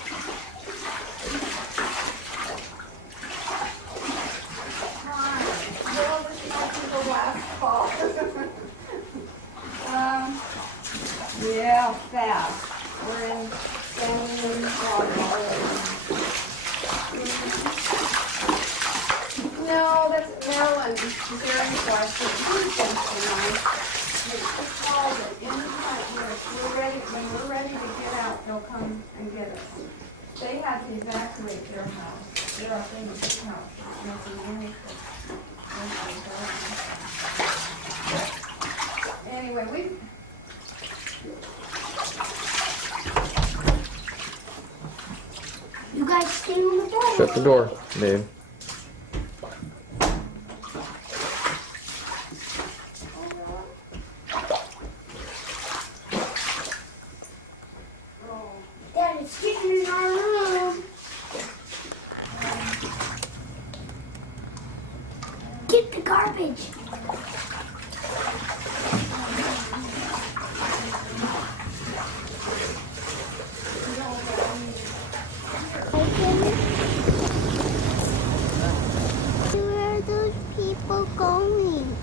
Yeah, fast. We're in San No, that's Maryland. Is there any question? It's called it. Anytime when we're ready to get out, they'll come and get us. They had to evacuate their house. They're up in the house. Anyway, You guys stay on the door. Shut the door, Dave. Dad, it's getting in our room. Get the garbage. Where are those people going?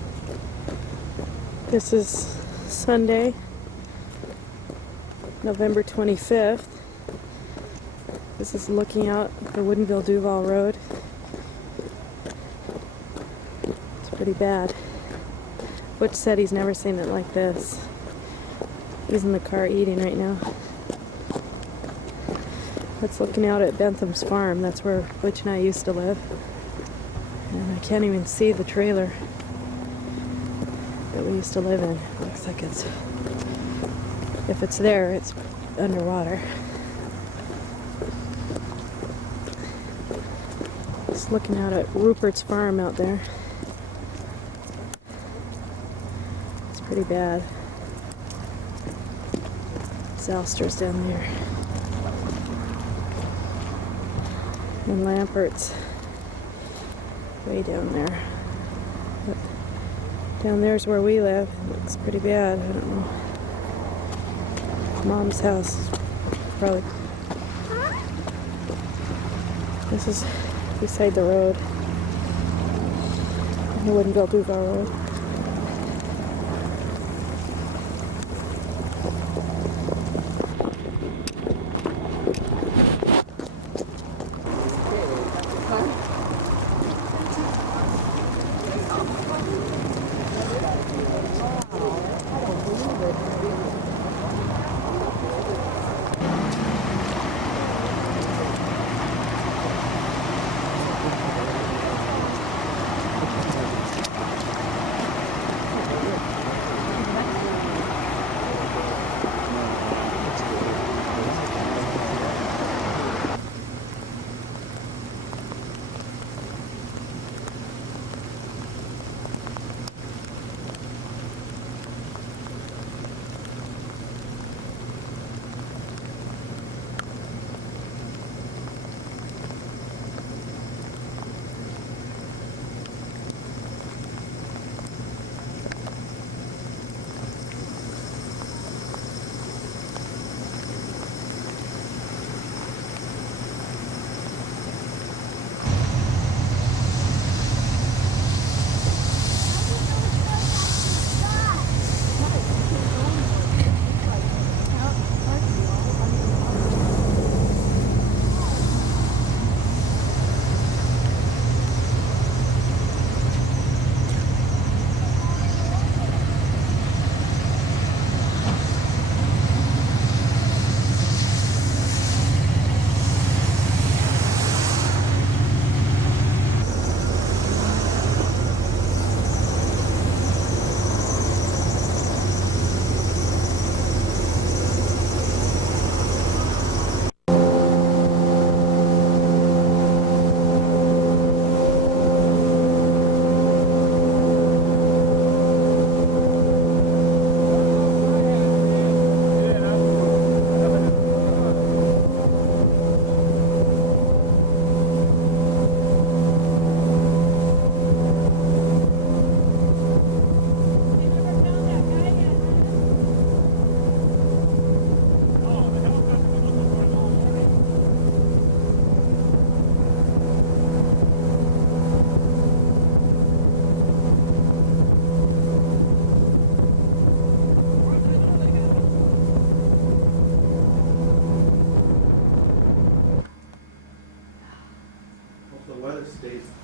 This is Sunday, November 25th. This is looking out the Woodinville-Duvall Road. It's pretty bad. Butch said he's never seen it like this. He's in the car eating right now. That's looking out at Bentham's farm. That's where Butch and I used to live. And I can't even see the trailer that we used to live in. Looks like it's, if it's there, it's underwater. Just looking out at Rupert's farm out there. It's pretty bad. Zalster's down there. And Lampert's way down there. But down there's where we live. It looks pretty bad. I don't know. Mom's house is probably. This is beside the road. The Woodinville-Duvall Road.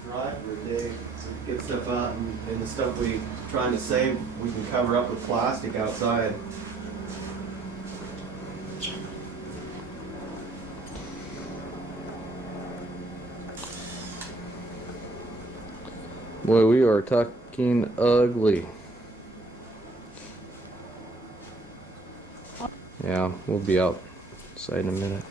dry for a day, so get stuff out, and the stuff we trying to save, we can cover up with plastic outside. Boy, we are talking ugly. Yeah, we'll be outside in a minute.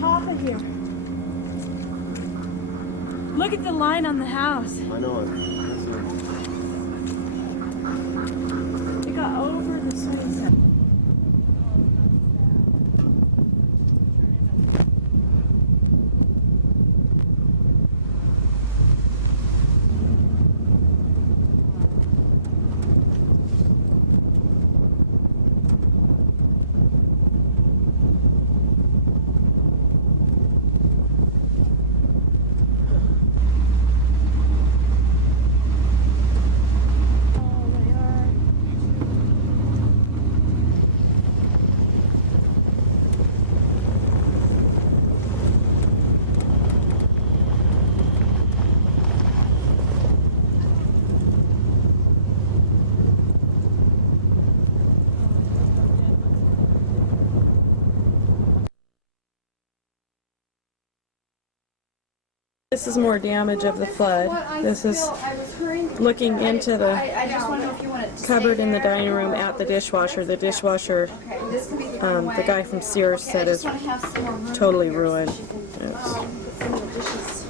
Top of here. Look at the line on the house. I know it. It got over the swing set. This is more damage of the flood. This is looking into the cupboard in the dining room at the dishwasher. The dishwasher, the guy from Sears said is totally ruined. It's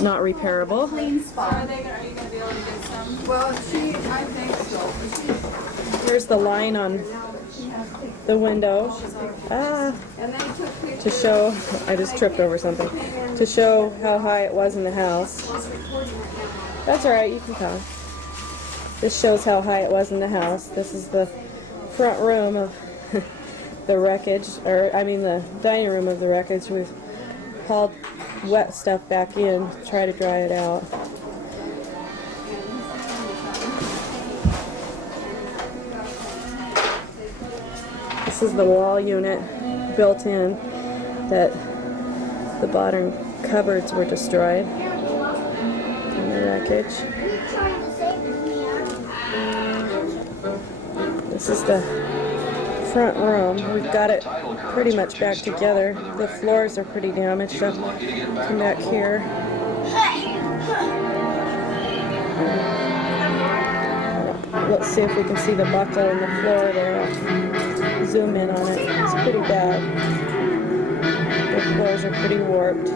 not repairable. Are you going to be able to get some? Well, I think so. Here's the line on the window. To show, I just tripped over something. To show how high it was in the house. That's alright, you can come. This shows how high it was in the house. This is the front room of the wreckage, or I mean the dining room of the wreckage. We've hauled wet stuff back in to try to dry it out. This is the wall unit built in that the bottom cupboards were destroyed in the wreckage. This is the front room. We've got it pretty much back together. The floors are pretty damaged. So come back here. Let's see if we can see the buckle in the floor there. Zoom in on it. It's pretty bad. The floors are pretty warped.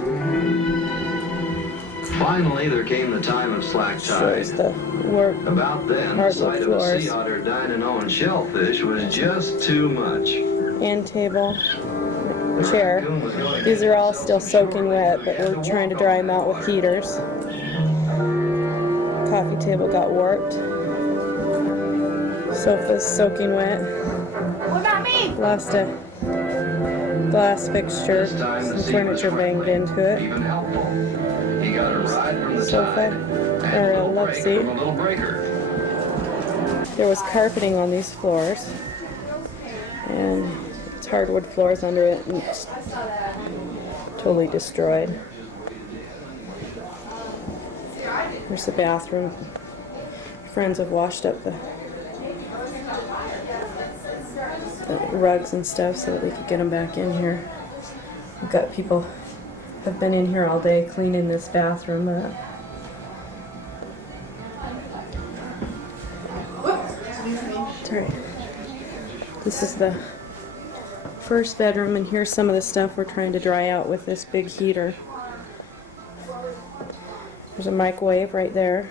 Finally, there came the time of slack tide. Shows the warped About then, the hardwood sight of a floors. sea otter dining on shellfish was just too much. End table, chair. These are all still soaking wet, but we're trying to dry them out with heaters. Coffee table got warped. Sofa's soaking wet. What about me? Lost a glass fixture. Some furniture banged into it. Even helpful. He got a ride from the Sofa, tide or a and love break seat. from a little breaker. There was carpeting on these floors, and it's hardwood floors under it, and it's totally destroyed. There's the bathroom. Friends have washed up the rugs and stuff so that we could get them back in here. We've got people have been in here all day cleaning this bathroom up. That's right. This is the first bedroom, and here's some of the stuff we're trying to dry out with this big heater. There's a microwave right there.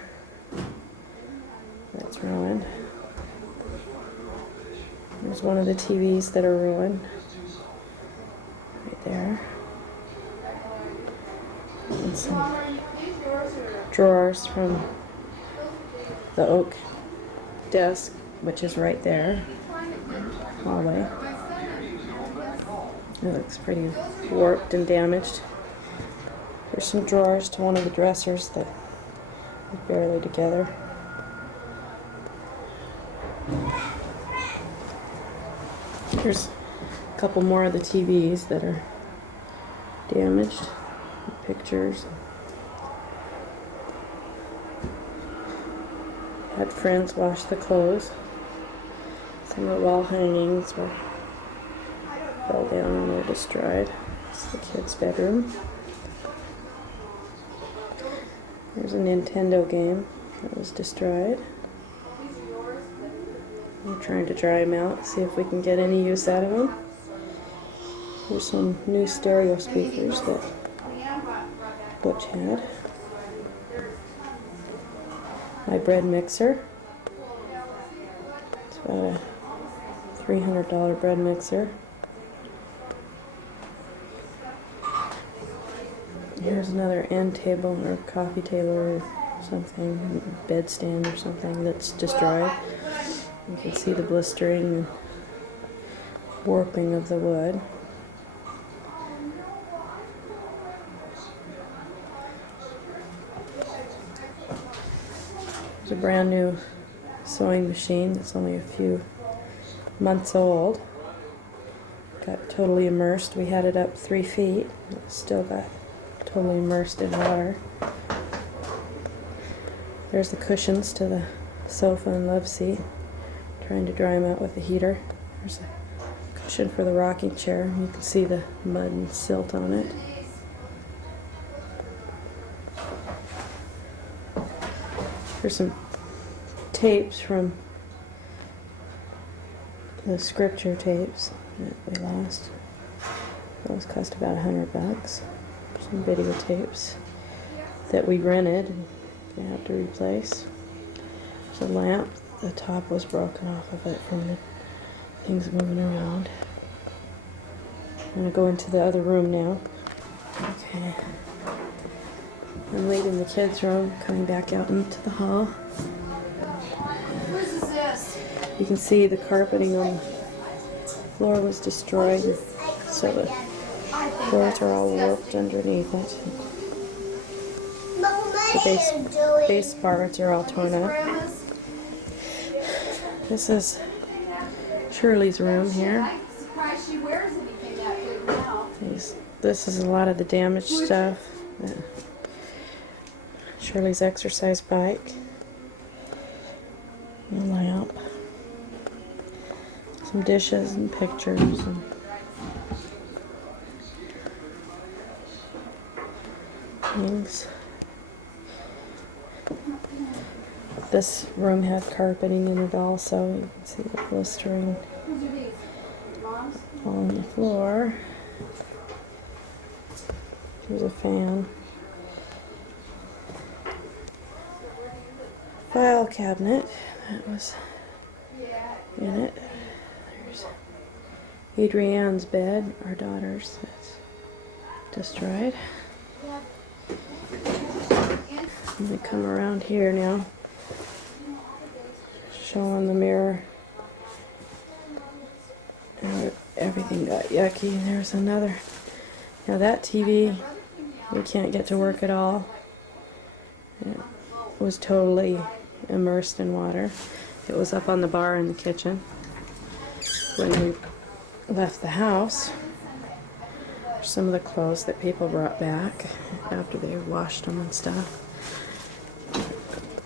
That's ruined. There's one of the TVs that are ruined. Right there. And some drawers from the oak desk, which is right there. Hallway. It looks pretty warped and damaged. There's some drawers to one of the dressers that are barely together. There's a couple more of the TVs that are damaged. Pictures. Had friends wash the clothes. Some of the wall hangings fell down and were destroyed. It's the kids' bedroom. There's a Nintendo game that was destroyed. We're trying to dry them out, see if we can get any use out of them. There's some new stereo speakers that Butch had. My bread mixer. It's about a $300 bread mixer. Here's another end table or coffee table or something, bed stand or something that's destroyed. You can see the blistering and warping of the wood. There's a brand new sewing machine that's only a few months old. Got totally immersed. We had it up 3 feet. It still got totally immersed in water. There's the cushions to the sofa and love seat. Trying to dry them out with the heater. There's a cushion for the rocking chair. You can see the mud and silt on it. There's some tapes from the scripture tapes that we lost. Those cost about $100. Some videotapes that we rented and we have to replace. There's a lamp. The top was broken off of it from the things moving around. I'm going to go into the other room now. Okay. I'm leaving the kids' room, coming back out into the hall. You can see the carpeting on the floor was destroyed, so the floors are all warped underneath it. The base bars are all torn up. This is Shirley's room here. This is a lot of the damaged stuff. Shirley's exercise bike. A lamp. Some dishes and pictures. And things. This room had carpeting in it also. You can see the blistering on the floor. There's a fan. File cabinet that was in it. There's Adrienne's bed, our daughter's, that's destroyed. I'm going to come around here now. Showing the mirror. And everything got yucky. There's another. Now that TV, we can't get to work at all. It was totally immersed in water. It was up on the bar in the kitchen when we left the house. Some of the clothes that people brought back after they washed them and stuff.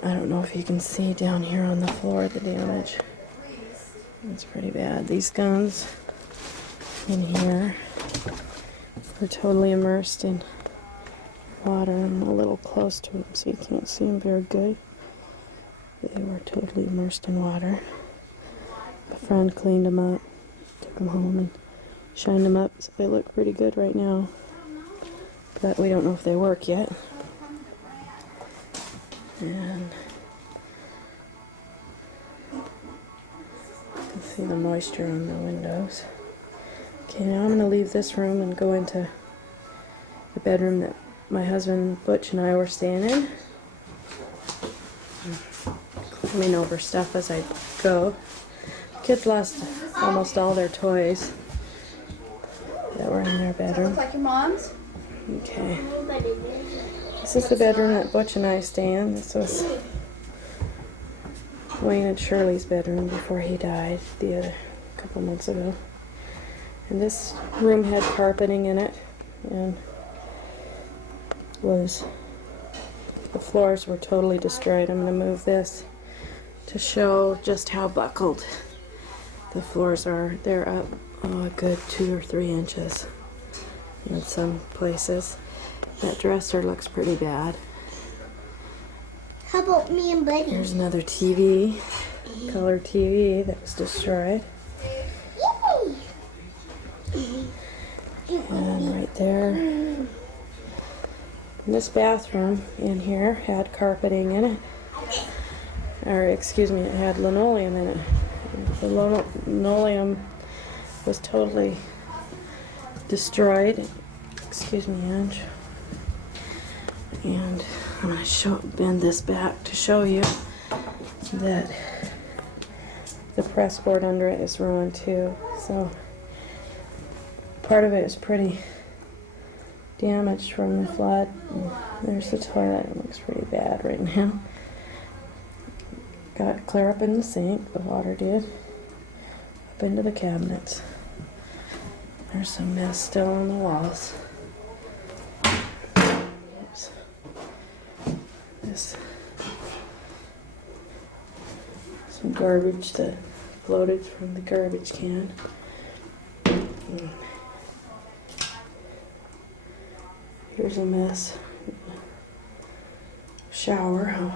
I don't know if you can see down here on the floor the damage. It's pretty bad. These guns in here were totally immersed in water. I'm a little close to them so you can't see them very good. They were totally immersed in water. A friend cleaned them up, took them home and shined them up, so they look pretty good right now. But we don't know if they work yet. And you can see the moisture on the windows. Okay, now I'm going to leave this room and go into the bedroom that my husband Butch and I were staying in. Cleaning over stuff as I go. Kids lost almost all their toys that were in their bedroom. Looks like your mom's. Okay. This is the bedroom that Butch and I stay in. This was Wayne and Shirley's bedroom before he died a couple months ago. And this room had carpeting in it, and the floors were totally destroyed. I'm going to move this to show just how buckled the floors are. They're up a good 2 or 3 inches in some places. That dresser looks pretty bad. How about me and Buddy? There's another TV, color TV that was destroyed. And right there, and this bathroom in here had carpeting in it. Or excuse me, it had linoleum in it. The linoleum was totally destroyed. Excuse me, Ange. And I'm going to bend this back to show you that the press board under it is ruined too. So part of it is pretty damaged from the flood. And there's the toilet. It looks pretty bad right now. Got clear up in the sink, the water did. Up into the cabinets. There's some mess still on the walls. Oops. This some garbage that floated from the garbage can. Here's a mess. Shower, how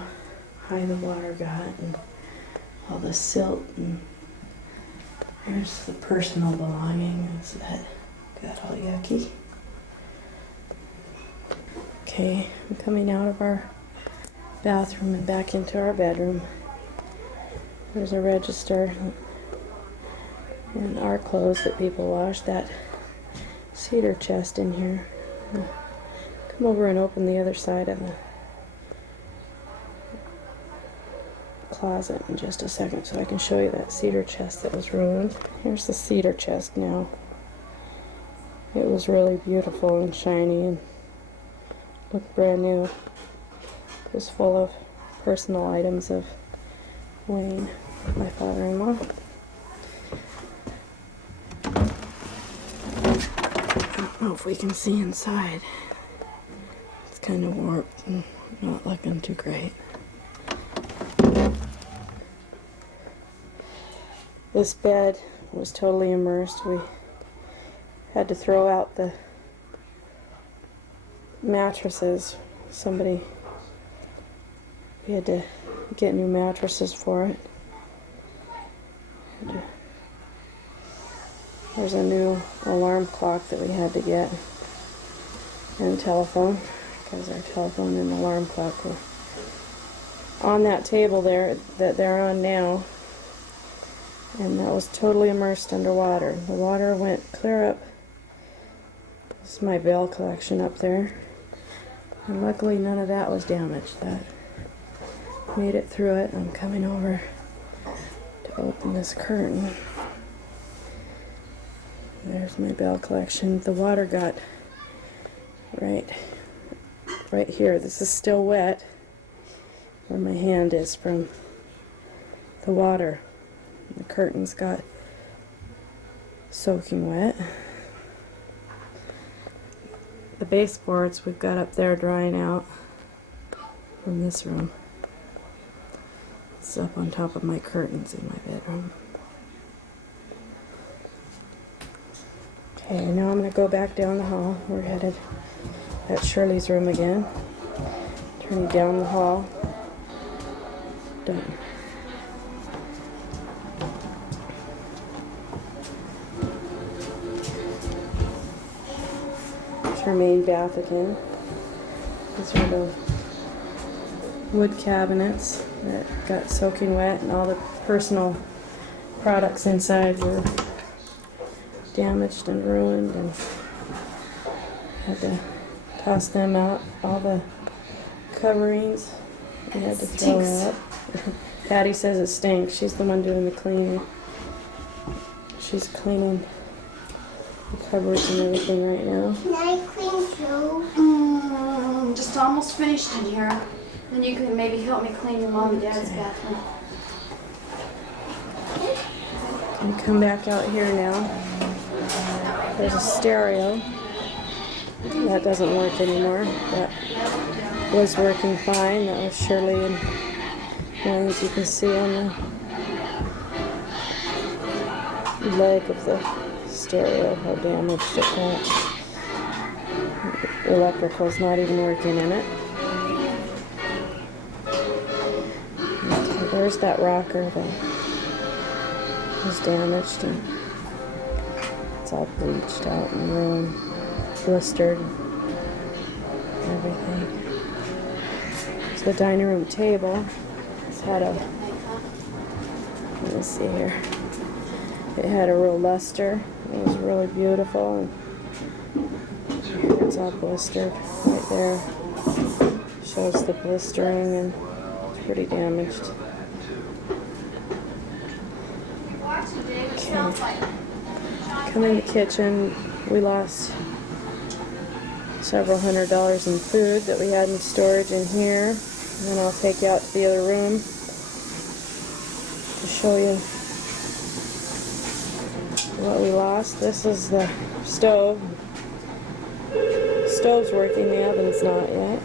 high the water got, and all the silt, and there's the personal belongings that got all yucky. Okay, I'm coming out of our bathroom and back into our bedroom. There's a register and our clothes that people wash. That cedar chest in here. Come over and open the other side of the closet in just a second so I can show you that cedar chest that was ruined. Here's the cedar chest now. It was really beautiful and shiny and looked brand new. It was full of personal items of Wayne, my father-in-law. I don't know if we can see inside. It's kind of warped and not looking too great. This bed was totally immersed. We had to throw out the mattresses. We had to get new mattresses for it. There's a new alarm clock that we had to get, and telephone, because our telephone and alarm clock were on that table there that they're on now. And that was totally immersed underwater. The water went clear up. This is my veil collection up there. And luckily none of that was damaged. That made it through it. I'm coming over to open this curtain. There's my veil collection. The water got right here. This is still wet where my hand is from the water. The curtains got soaking wet. The baseboards we've got up there drying out from this room. It's up on top of my curtains in my bedroom. Okay, now I'm going to go back down the hall. We're headed at Shirley's room again. Turning down the hall. Done. There's her main bath again. These are the wood cabinets that got soaking wet, and all the personal products inside were damaged and ruined, and had to toss them out. All the coverings we had to throw out. Patty says it stinks. She's the one doing the cleaning. She's cleaning the cupboards and everything right now. Can I clean too? Just almost finished in here. Then you can maybe help me clean your mom and dad's bathroom. And come back out here now. There's a stereo. That doesn't work anymore. That was working fine. That was Shirley and Wayne's. You can see on the leg of the stereo how damaged it got. The electrical's not even working in it. Okay, there's that rocker that was damaged, and it's all bleached out and ruined, blistered, and everything. There's the dining room table. It's had a, let me see here. It had a real luster. It was really beautiful, and it's all blistered right there. Shows the blistering, and it's pretty damaged. Okay. Come in the kitchen. We lost several $100s in food that we had in storage in here. And then I'll take you out to the other room to show you what we lost. This is the stove. Stove's working, the oven's not yet.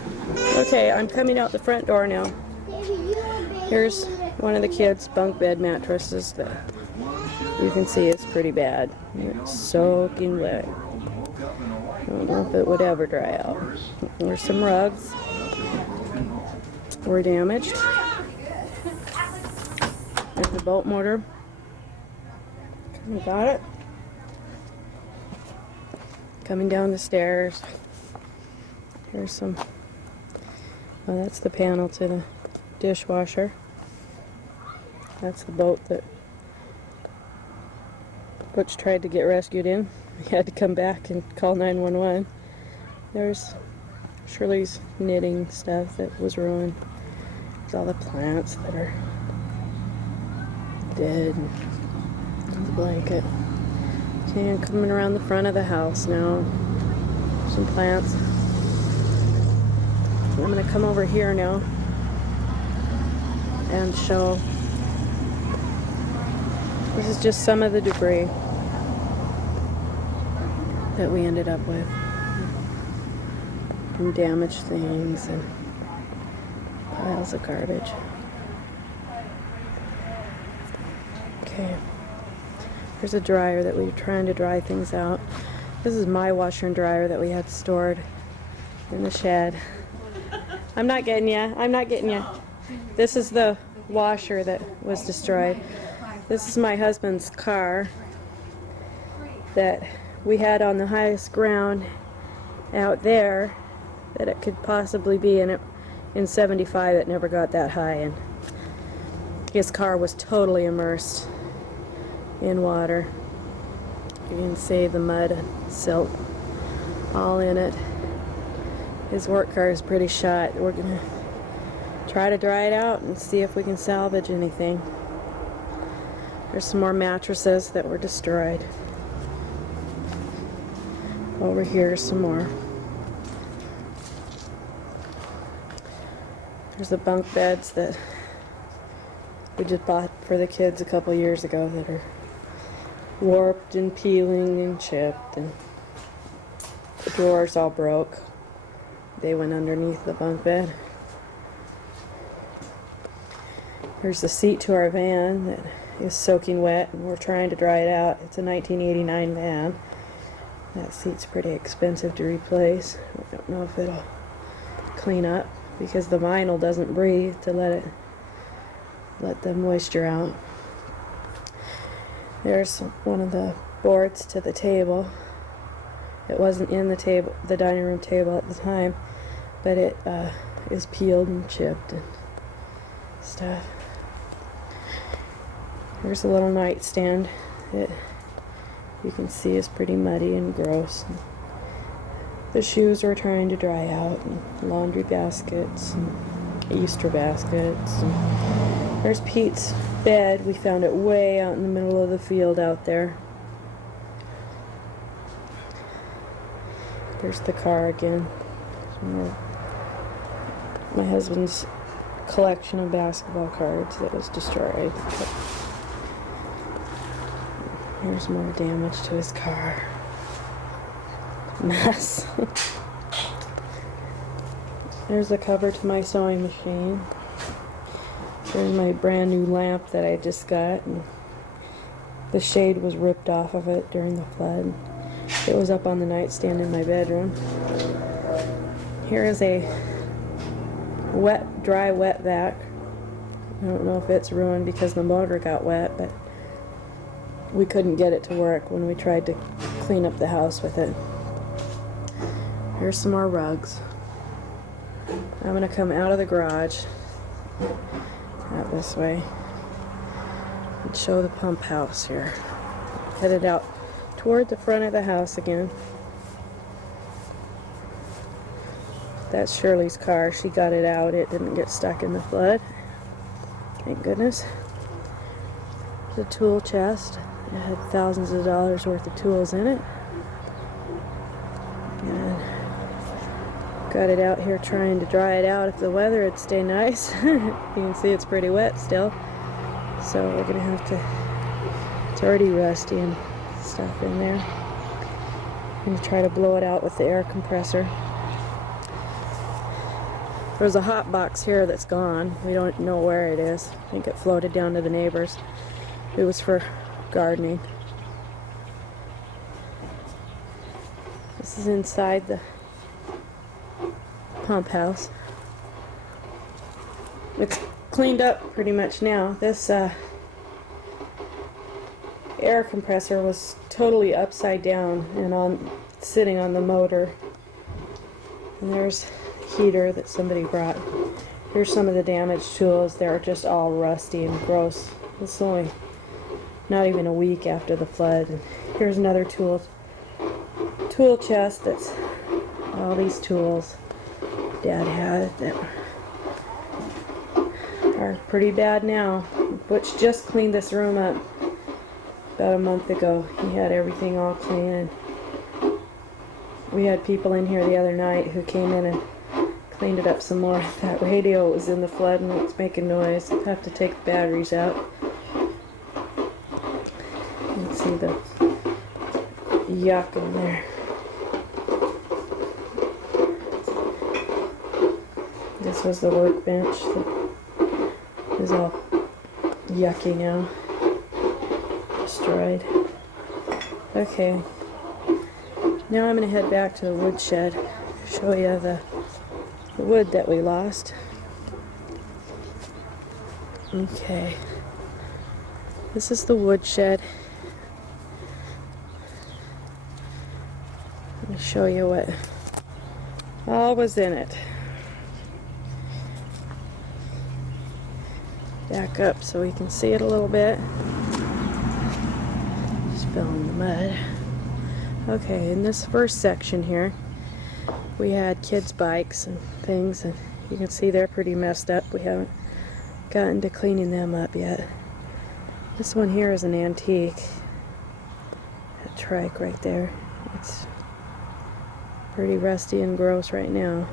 Okay, I'm coming out the front door now. Here's one of the kids' bunk bed mattresses that you can see it's pretty bad. It's soaking wet. I don't know if it would ever dry out. There's some rugs. Were damaged. There's the boat motor. We got it. Coming down the stairs. There's some. Oh, that's the panel to the dishwasher. That's the boat that Butch tried to get rescued in. He had to come back and call 911. There's Shirley's knitting stuff that was ruined. There's all the plants that are dead. The blanket. Okay, I'm coming around the front of the house now. Some plants. I'm going to come over here now and show. This is just some of the debris that we ended up with. And damaged things and piles of garbage. Okay. There's a dryer that we were trying to dry things out. This is my washer and dryer that we had stored in the shed. I'm not getting you. I'm not getting you. This is the washer that was destroyed. This is my husband's car that we had on the highest ground out there that it could possibly be, and in 75 it never got that high, and his car was totally immersed in water. You can see the mud and silt all in it. His work car is pretty shot. We're gonna try to dry it out and see if we can salvage anything. There's some more mattresses that were destroyed. Over here, some more. There's the bunk beds that we just bought for the kids a couple years ago that are warped and peeling and chipped, and the drawers all broke. They went underneath the bunk bed. There's the seat to our van that is soaking wet, and we're trying to dry it out. It's a 1989 van. That seat's pretty expensive to replace. I don't know if it'll clean up because the vinyl doesn't breathe to let the moisture out. There's one of the boards to the table. It wasn't in the dining room table at the time, but it is peeled and chipped and stuff. There's a little nightstand that you can see is pretty muddy and gross. The shoes are trying to dry out, and laundry baskets, and Easter baskets. And there's Pete's bed. We found it way out in the middle of the field out there. There's the car again. My husband's collection of basketball cards that was destroyed. Here's more damage to his car. Mess. There's the cover to my sewing machine. There's my brand new lamp that I just got, and the shade was ripped off of it during the flood. It was up on the nightstand in my bedroom. Here is a dry wet vac. I don't know if it's ruined because the motor got wet, but we couldn't get it to work when we tried to clean up the house with it. Here's some more rugs. I'm going to come out of the garage, out this way, and show the pump house here. Headed out toward the front of the house again. That's Shirley's car. She got it out. It didn't get stuck in the flood. Thank goodness. The tool chest. It had thousands of dollars worth of tools in it. And got it out here trying to dry it out if the weather would stay nice. You can see it's pretty wet still. So we're going to have to... It's already rusty and stuff in there. I'm going to try to blow it out with the air compressor. There's a hot box here that's gone. We don't know where it is. I think it floated down to the neighbors. It was for gardening. This is inside the pump house. It's cleaned up pretty much now. This air compressor was totally upside down and sitting on the motor. And there's a heater that somebody brought. Here's some of the damaged tools. They're just all rusty and gross. This is only not even a week after the flood. And here's another tool chest that's all these tools Dad had that are pretty bad now. Butch just cleaned this room up about a month ago. He had everything all clean, and we had people in here the other night who came in and cleaned it up some more. That radio was in the flood and it's making noise. I have to take the batteries out. You can see the yuck in there. This was the workbench that is all yucky now. Destroyed. Okay. Now I'm going to head back to the woodshed, show you the wood that we lost. Okay. This is the woodshed. Let me show you what all was in it. Back up so we can see it a little bit. Spilling the mud. Okay, in this first section here, we had kids' bikes and things, and you can see they're pretty messed up. We haven't gotten to cleaning them up yet. This one here is an antique. That trike right there. It's pretty rusty and gross right now.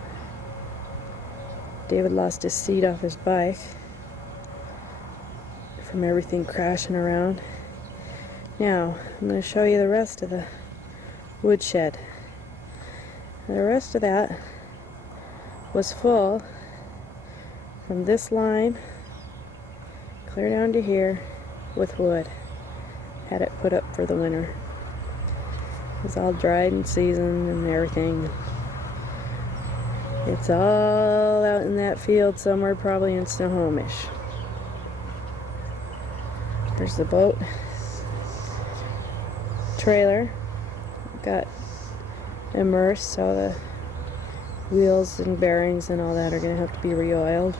David lost his seat off his bike. from everything crashing around. Now, I'm going to show you the rest of the woodshed. The rest of that was full from this line clear down to here with wood. Had it put up for the winter. It was all dried and seasoned and everything. It's all out in that field somewhere, probably in Snohomish. There's the boat. Trailer got immersed, so the wheels and bearings and all that are going to have to be re-oiled.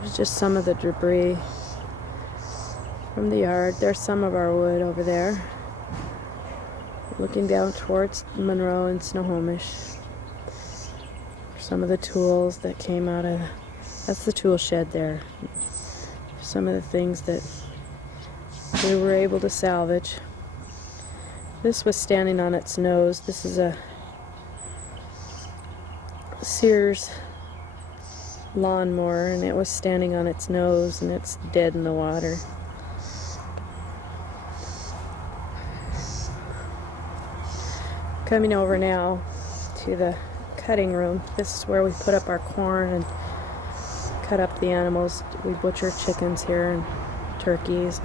There's just some of the debris from the yard. There's some of our wood over there, looking down towards Monroe and Snohomish. Some of the tools that came out of, that's the tool shed there. Some of the things that we were able to salvage. This was standing on its nose. This is a Sears lawnmower, and it was standing on its nose, and it's dead in the water. Coming over now to the cutting room. This is where we put up our corn and cut up the animals. We butcher chickens here and turkeys.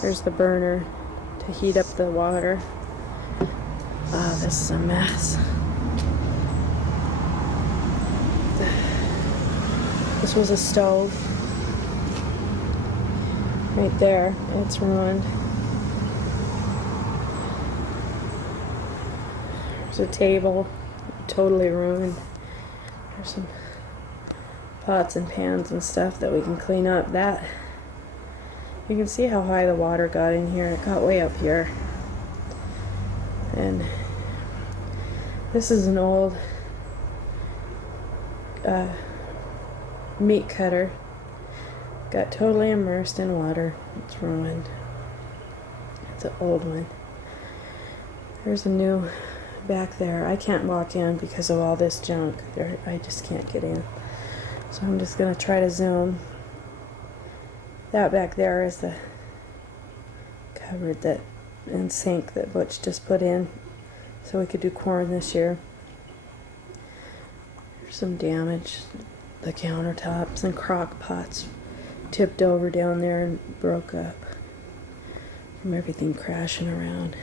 There's the burner to heat up the water. Oh, this is a mess. This was a stove. Right there. It's ruined. There's a table, totally ruined. There's some pots and pans and stuff that we can clean up. That, you can see how high the water got in here. It got way up here. And this is an old meat cutter. Got totally immersed in water. It's ruined. It's an old one. There's a new back there. I can't walk in because of all this junk. I just can't get in. So I'm just going to try to zoom. That back there is the cupboard that and sink that Butch just put in so we could do corn this year. There's some damage. The countertops and crock pots tipped over down there and broke up from everything crashing around.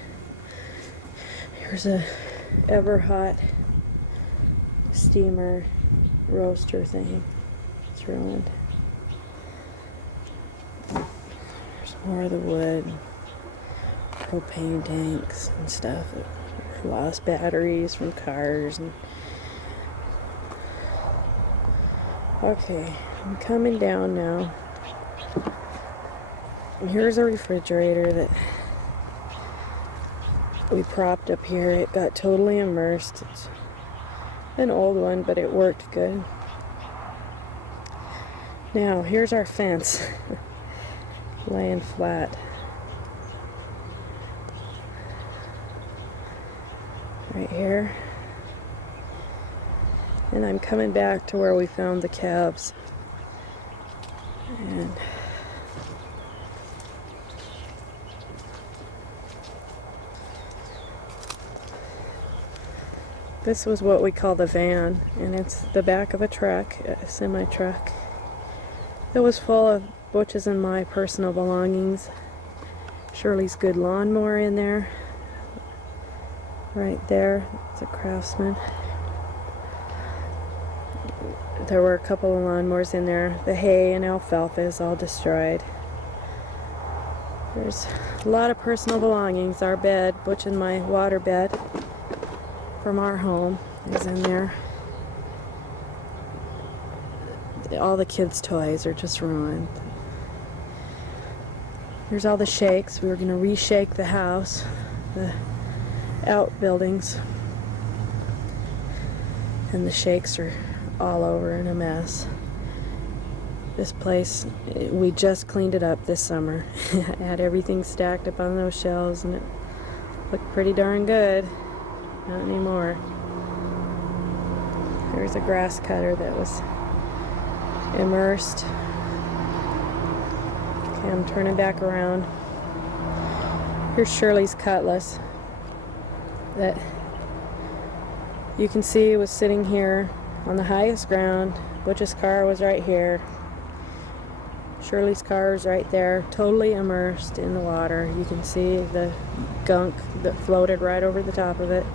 Here's a ever hot steamer roaster thing. It's ruined. There's more of the wood, propane tanks and stuff. Lost batteries from cars. And okay, I'm coming down now. Here's a refrigerator that we propped up here. It got totally immersed. It's an old one, but it worked good. Now, here's our fence. Laying flat. Right here. And I'm coming back to where we found the calves. And this was what we call the van, and it's the back of a truck, a semi-truck, that was full of Butch's and my personal belongings. Shirley's good lawnmower in there. Right there, it's a Craftsman. There were a couple of lawnmowers in there. The hay and alfalfa is all destroyed. There's a lot of personal belongings. Our bed, Butch and my water bed from our home is in there. All the kids' toys are just ruined. There's all the shakes. We were going to reshake the house, the outbuildings, and the shakes are all over in a mess. This place, we just cleaned it up this summer. I had everything stacked up on those shelves, and it looked pretty darn good. Not anymore. There's a grass cutter that was immersed. Okay, I'm turning back around. Here's Shirley's cutlass that you can see was sitting here on the highest ground. Butch's car was right here. Shirley's car is right there, totally immersed in the water. You can see the gunk that floated right over the top of it.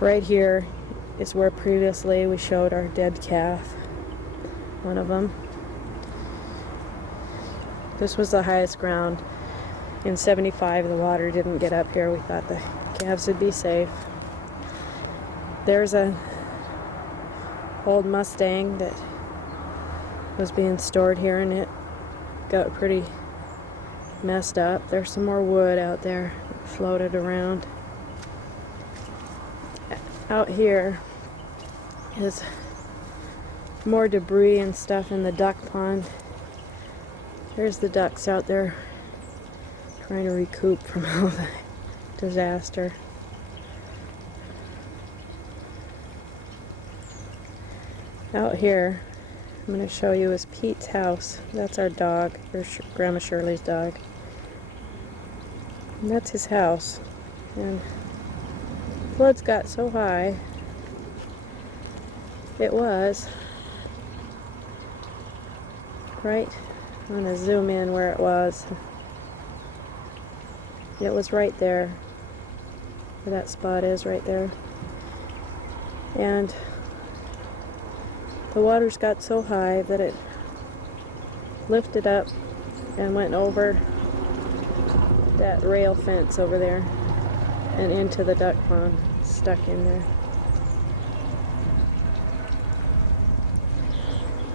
Right here is where previously we showed our dead calf, one of them. This was the highest ground. In 75, the water didn't get up here. We thought the calves would be safe. There's a old Mustang that was being stored here, and it got pretty messed up. There's some more wood out there that floated around. Out here is more debris and stuff in the duck pond. There's the ducks out there trying to recoup from all the disaster. Out here, I'm going to show you is Pete's house. That's our dog, or Grandma Shirley's dog. And that's his house. And floods got so high, it was right. I'm going to zoom in where it was. It was right there, where that spot is right there. And the waters got so high that it lifted up and went over that rail fence over there and into the duck pond, stuck in there.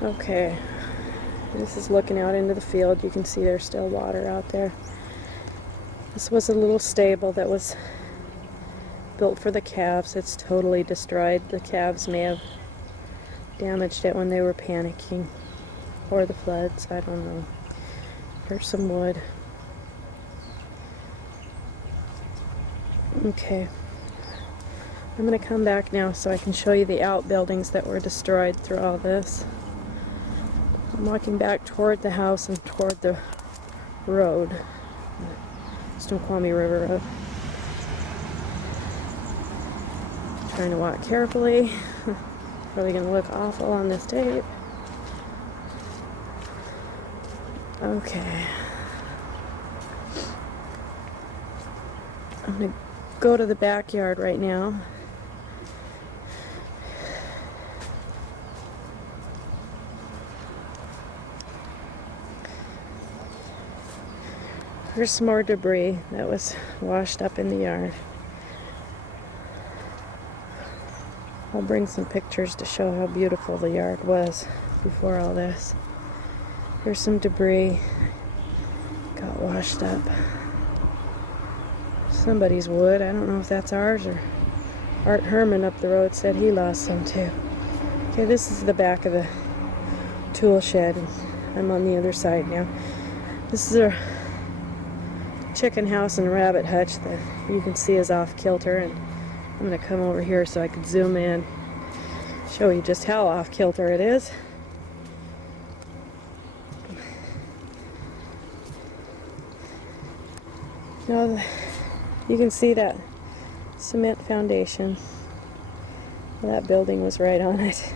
Okay, this is looking out into the field. You can see there's still water out there. This was a little stable that was built for the calves. It's totally destroyed. The calves may have damaged it when they were panicking, or the floods, I don't know. There's some wood. Okay, I'm going to come back now so I can show you the outbuildings that were destroyed through all this. I'm walking back toward the house and toward the road, Snoqualmie River Road. Trying to walk carefully. Probably going to look awful on this tape. Okay. I'm going to go to the backyard right now. There's some more debris that was washed up in the yard. I'll bring some pictures to show how beautiful the yard was before all this. There's some debris got washed up. Somebody's wood. I don't know if that's ours or Art Herman up the road said he lost some too. Okay, this is the back of the tool shed. I'm on the other side now. This is a chicken house and rabbit hutch that you can see is off kilter, and I'm going to come over here so I can zoom in, show you just how off kilter it is. Now you can see that cement foundation. That building was right on it.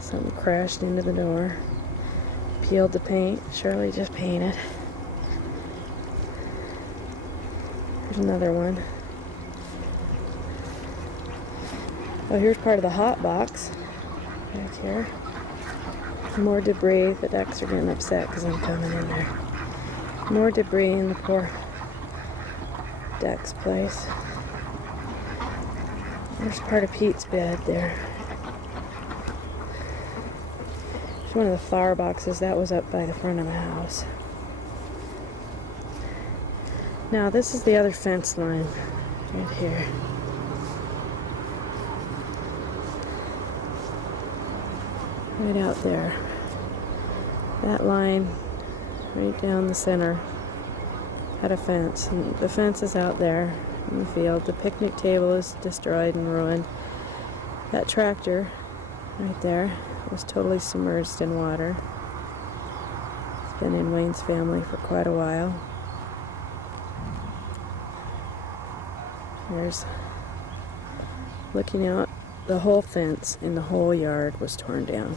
Something crashed into the door. Peeled the paint. Shirley just painted. There's another one. Oh, here's part of the hot box back here. More debris. The ducks are getting upset because I'm coming in there. More debris in the poor duck's place. There's part of Pete's bed there. There's one of the flower boxes that was up by the front of the house. Now this is the other fence line right here. Right out there. That line right down the center. had a fence, and the fence is out there in the field. The picnic table is destroyed and ruined. That tractor right there was totally submerged in water. It's been in Wayne's family for quite a while. There's looking out, the whole fence in the whole yard was torn down.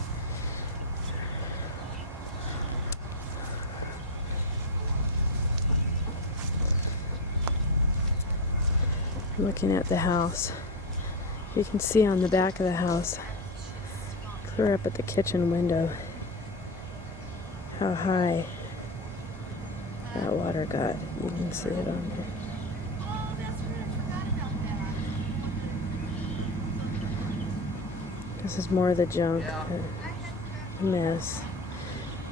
Looking at the house, you can see on the back of the house, clear up at the kitchen window, how high that water got. You can see it on there. This is more of the junk, the mess.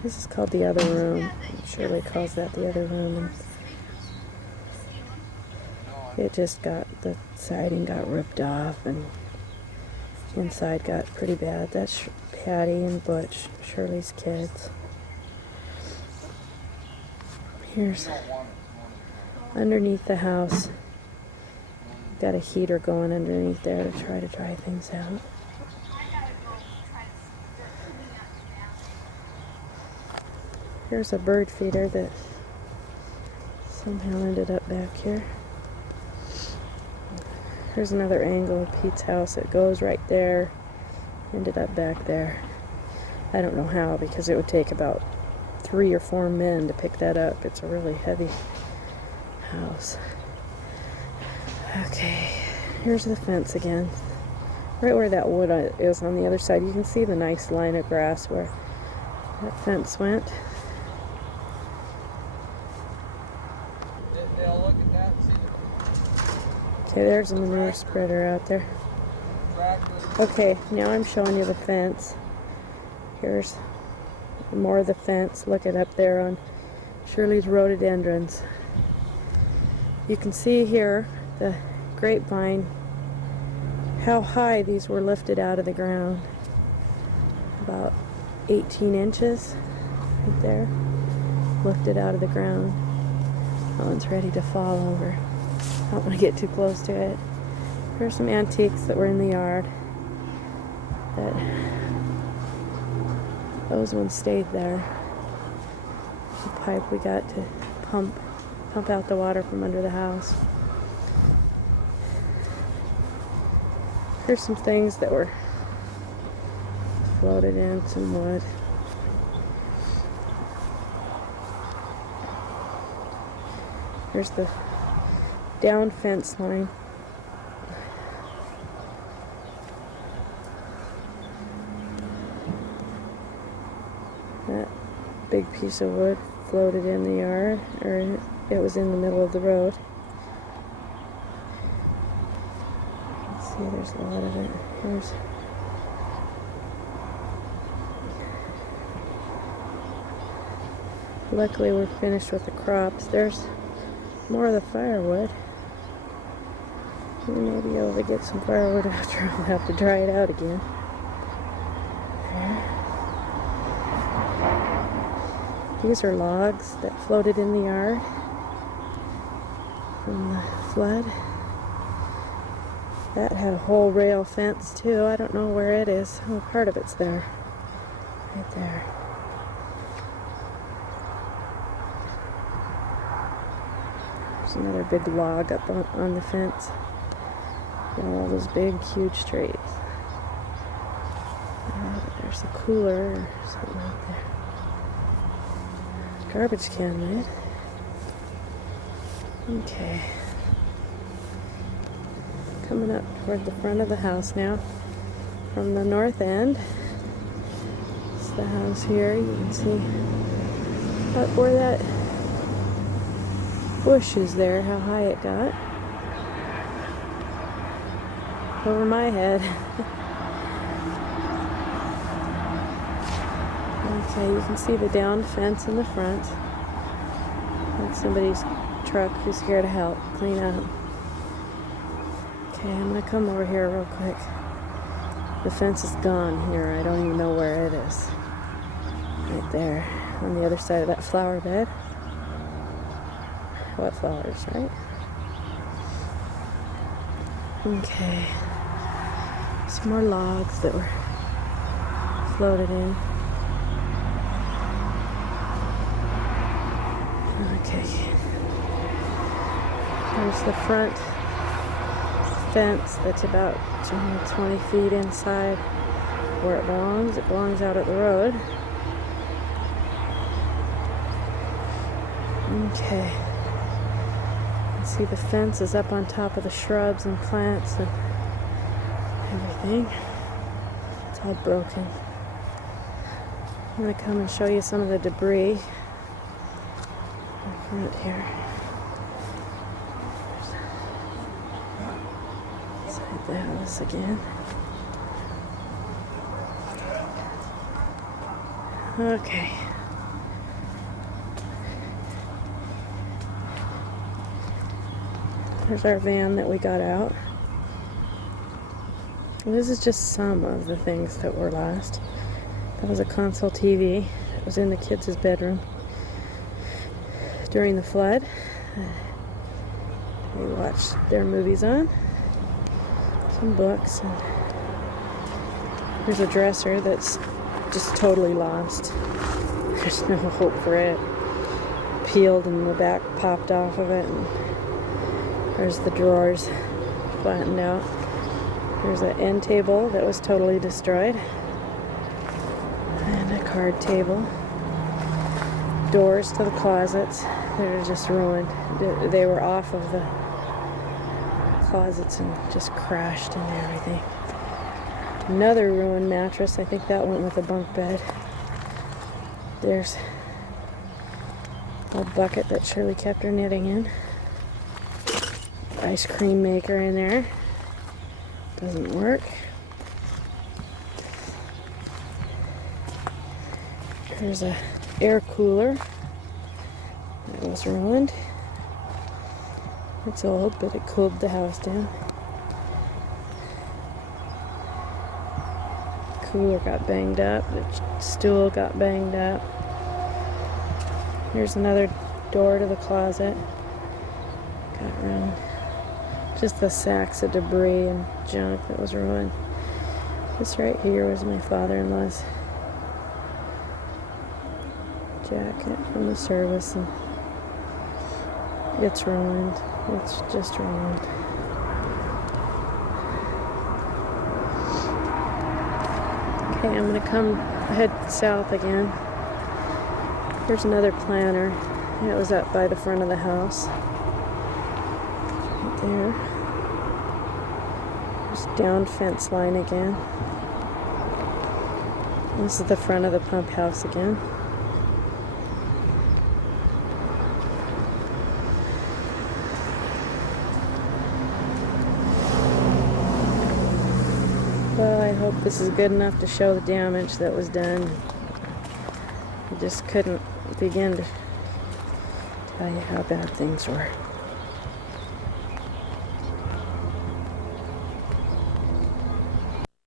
This is called the other room. Shirley calls that the other room. And it just got, the siding got ripped off and inside got pretty bad. That's Patty and Butch, Shirley's kids. Here's underneath the house. Got a heater going underneath there to try to dry things out. Here's a bird feeder that somehow ended up back here. Here's another angle of Pete's house. It goes right there, ended up back there. I don't know how, because it would take about 3 or 4 men to pick that up. It's a really heavy house. Okay, here's the fence again. Right where that wood is on the other side, you can see the nice line of grass where that fence went. Okay, there's a manure spreader out there. Okay, now I'm showing you the fence. Here's more of the fence. Look it up there on Shirley's rhododendrons. You can see here the grapevine, how high these were lifted out of the ground. About 18 inches right there. Lifted out of the ground. That one's ready to fall over. I don't want to get too close to it. Here's some antiques that were in the yard. Those ones stayed there. The pipe we got to pump out the water from under the house. Here's some things that were floated in, some wood. Here's the down fence line. That big piece of wood floated in the yard, or it was in the middle of the road. Let's see, there's a lot of it. Here's luckily we're finished with the crops. There's more of the firewood. We may be able to get some firewood after I'll have to dry it out again. There. These are logs that floated in the yard from the flood. That had a whole rail fence too. I don't know where it is. Oh, part of it's there. Right there. There's another big log up on the fence. All those big, huge trees. There's a cooler or something right there. Garbage can, right? Okay. Coming up toward the front of the house now. From the north end. It's the house here. You can see up where that bush is there, how high it got. Over my head. Okay, you can see the down fence in the front. That's somebody's truck who's here to help clean up. Okay, I'm gonna come over here real quick. The fence is gone here. I don't even know where it is. Right there, on the other side of that flower bed. what flowers, right? Okay. Some more logs that were floated in. Okay. There's the front fence that's about 20 feet inside where it belongs. It belongs out at the road. Okay. You can see the fence is up on top of the shrubs and plants and everything. It's all broken. I'm going to come and show you some of the debris in front here. Inside the house again. Okay. There's our van that we got out. And this is just some of the things that were lost. That was a console TV. It was in the kids' bedroom during the flood. We watched their movies on. Some books. And there's a dresser that's just totally lost. There's no hope for it. Peeled and the back popped off of it. And there's the drawers flattened out. There's an end table that was totally destroyed. And a card table. Doors to the closets that are just ruined. They were off of the closets and just crashed into everything. Another ruined mattress. I think that went with a bunk bed. There's a bucket that Shirley kept her knitting in. Ice cream maker in there. Doesn't work. There's a air cooler that was ruined. It's old, but it cooled the house down. Cooler got banged up. The stool got banged up. Here's another door to the closet. Got ruined. Just the sacks of debris and junk that was ruined. This right here was my father-in-law's jacket from the service, and it's ruined. It's just ruined. Okay, I'm gonna head south again. Here's another planter. It was up by the front of the house. Right there. There's down fence line again. This is the front of the pump house again. Well, I hope this is good enough to show the damage that was done. I just couldn't begin to tell you how bad things were.